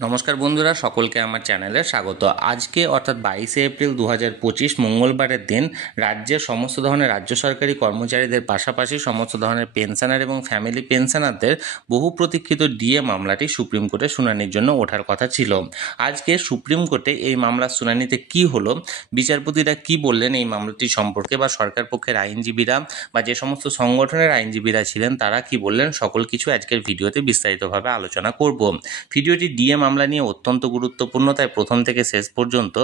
নমস্কার বন্ধুরা, সকলকে আমার চ্যানেলে স্বাগত। আজকে অর্থাৎ 22শে এপ্রিল 2025 মঙ্গলবারের দিন রাজ্যের সমস্ত ধরনের রাজ্য সরকারি কর্মচারীদের পাশাপাশি সমস্ত ধরনের পেনশনার এবং ফ্যামিলি পেনশনারদের বহু প্রতীক্ষিত ডিএ মামলাটি সুপ্রিম কোর্টে শুনানির জন্য ওঠার কথা ছিল। আজকে সুপ্রিম কোর্টে এই মামলার শুনানিতে কি হলো, বিচারপতিরা কি বললেন এই মামলাটি সম্পর্কে, বা সরকার পক্ষের আইনজীবীরা বা যে সমস্ত সংগঠনের আইনজীবীরা ছিলেন তারা কি বললেন, সকল কিছু আজকের ভিডিওতে বিস্তারিতভাবে আলোচনা করব। ভিডিওটি ডিএ মামলা নিয়ে অত্যন্ত গুরুত্বপূর্ণ, তাই প্রথম থেকে শেষ পর্যন্ত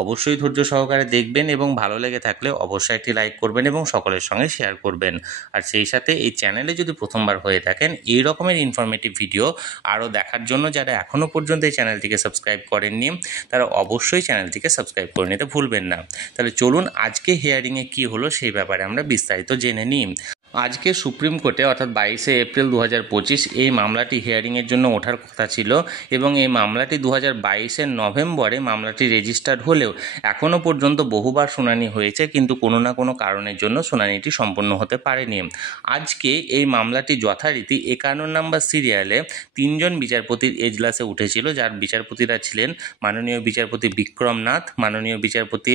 অবশ্যই ধৈর্য সহকারে দেখবেন এবং ভালো লেগে থাকলে অবশ্যই একটি লাইক করবেন এবং সকলের সঙ্গে শেয়ার করবেন। আর সেই সাথে এই চ্যানেলে যদি প্রথমবার হয়ে থাকেন এই রকমের ইনফরমেটিভ ভিডিও আরও দেখার জন্য যারা এখনও পর্যন্ত এই চ্যানেলটিকে সাবস্ক্রাইব করেননি তারা অবশ্যই চ্যানেলটিকে সাবস্ক্রাইব করে নিতে ভুলবেন না। তাহলে চলুন আজকে হিয়ারিংয়ে কী হলো সেই ব্যাপারে আমরা বিস্তারিত জেনে নিই। আজকে সুপ্রিম কোর্টে অর্থাৎ 22শে এপ্রিল 2025 এই মামলাটি হিয়ারিংয়ের জন্য ওঠার কথা ছিল এবং এই মামলাটি 2022-এর নভেম্বরে মামলাটি রেজিস্টার্ড হলেও এখনও পর্যন্ত বহুবার শুনানি হয়েছে, কিন্তু কোনো না কোনো কারণের জন্য শুনানিটি সম্পন্ন হতে পারেনি। আজকে এই মামলাটি যথারীতি 51 নম্বর সিরিয়ালে 3জন বিচারপতির এজলাসে উঠেছিল, যার বিচারপতিরা ছিলেন মাননীয় বিচারপতি বিক্রম নাথ, মাননীয় বিচারপতি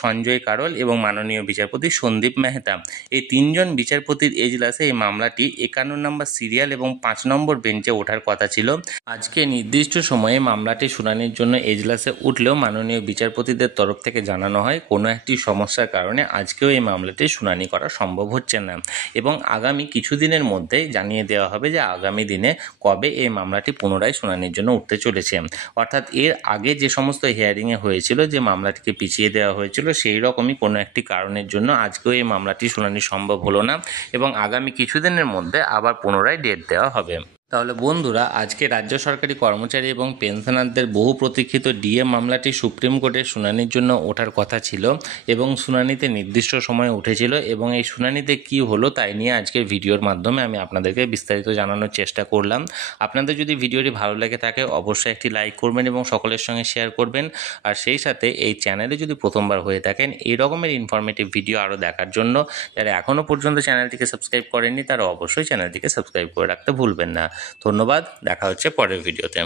সঞ্জয় কারোল এবং মাননীয় বিচারপতি সন্দীপ মেহতা। এই 3জন বিচারপতির এজলাসে এই মামলাটি 51 নম্বর সিরিয়াল এবং 5 নম্বর বেঞ্চে ওঠার কথা ছিল। আজকে নির্দিষ্ট সময়ে মামলাটি শুনানির জন্য এজলাসে উঠলেও মাননীয় বিচারপতিদের তরফ থেকে জানানো হয় কোনো একটি সমস্যার কারণে আজকেও এই মামলাটি শুনানি করা সম্ভব হচ্ছে না এবং আগামী কিছুদিনের মধ্যে জানিয়ে দেওয়া হবে যে আগামী দিনে কবে এই মামলাটি পুনরায় শুনানির জন্য উঠতে চলেছে। অর্থাৎ এর আগে যে সমস্ত হিয়ারিংয়ে হয়েছিল যে মামলাটিকে পিছিয়ে দেওয়া হয়েছিল, সেই রকমই কোনো একটি কারণের জন্য আজকেও এই মামলাটি শুনানি সম্ভব হলো না এবং আগামী কিছুদিনের মধ্যে আবার পুনরায় ডেট দেওয়া হবে। তাহলে বন্ধুরা, আজকে রাজ্য সরকারি কর্মচারী এবং পেনশনারদের বহু প্রতীক্ষিত ডিএ মামলাটি সুপ্রিম কোর্টে শুনানির জন্য ওঠার কথা ছিল এবং শুনানিতে নির্দিষ্ট সময়ে উঠেছিল এবং এই শুনানিতে কি হলো তাই নিয়ে আজকের ভিডিওর মাধ্যমে আমি আপনাদেরকে বিস্তারিত জানানোর চেষ্টা করলাম। আপনাদের যদি ভিডিওটি ভালো লেগে থাকে অবশ্যই একটি লাইক করবেন এবং সকলের সঙ্গে শেয়ার করবেন। আর সেই সাথে এই চ্যানেলে যদি প্রথমবার হয়ে থাকেন এই রকমের ইনফরমেটিভ ভিডিও আরও দেখার জন্য যারা এখনও পর্যন্ত চ্যানেলটিকে সাবস্ক্রাইব করেননি তারা অবশ্যই চ্যানেলটিকে সাবস্ক্রাইব করে রাখতে ভুলবেন না। ধন্যবাদ, দেখা হচ্ছে পরের ভিডিওতে।